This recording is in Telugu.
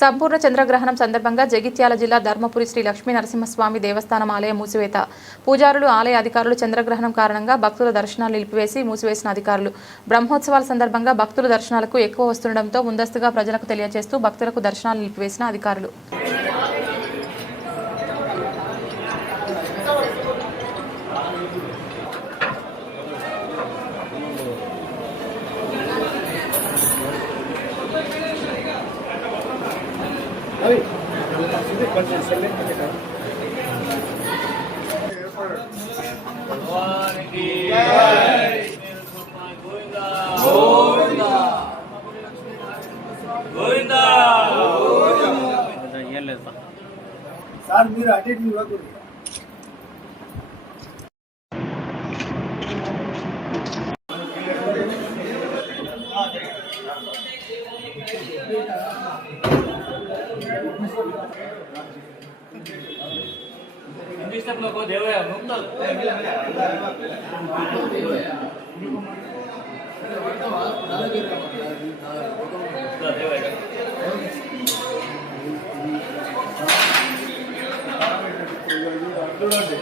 సంపూర్ణ చంద్రగ్రహణం సందర్భంగా జగిత్యాల జిల్లా ధర్మపురి శ్రీ లక్ష్మీ నరసింహస్వామి దేవస్థానం ఆలయ మూసివేత. పూజారులు, ఆలయ అధికారులు చంద్రగ్రహణం కారణంగా భక్తుల దర్శనాలు నిలిపివేసి మూసివేసిన అధికారులు. బ్రహ్మోత్సవాల సందర్భంగా భక్తుల దర్శనాలకు ఎక్కువ వస్తుండటంతో ముందస్తుగా ప్రజలకు తెలియజేస్తూ భక్తులకు దర్శనాలు నిలిపివేసిన అధికారులు. సార్ మీరు అటెండ్ ఇవ్వకూడదు. చూడండి